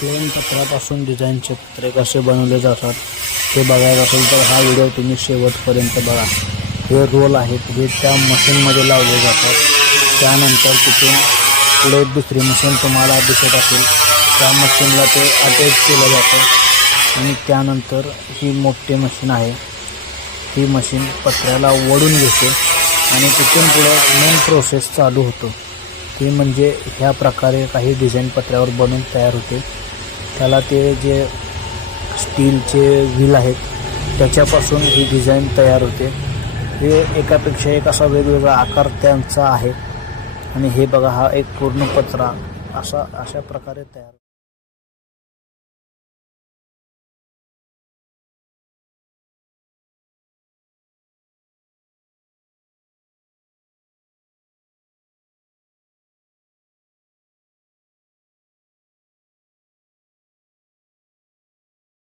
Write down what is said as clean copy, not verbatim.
Plain पत्रापासून डिझाईनचे पत्रे कसे बनवले जातात ते बघायचं असेल तर हा व्हिडिओ तुम्ही शेवटपर्यंत बघा. हे रोल आहेत, हे त्या मशीनमध्ये लावले जातात. त्यानंतर तिथून पुढे दुसरी मशीन तुम्हाला दिसत असेल, त्या मशीनला ते अटॅच केलं जातं आणि त्यानंतर ही मोठी मशीन आहे, ही मशीन पत्र्याला ओढून घेते आणि तिथून पुढे मेन प्रोसेस चालू होतो. ती म्हणजे ह्या प्रकारे काही डिझाईन पत्र्यावर बनून तयार होते. त्याला ते जे स्टीलचे व्हील आहेत त्याच्यापासून ही डिझाईन तयार होते. हे एकापेक्षा एक असा वेगवेगळा आकार त्यांचा आहे आणि हे बघा, हा एक पूर्ण पत्रा अशा प्रकारे तयार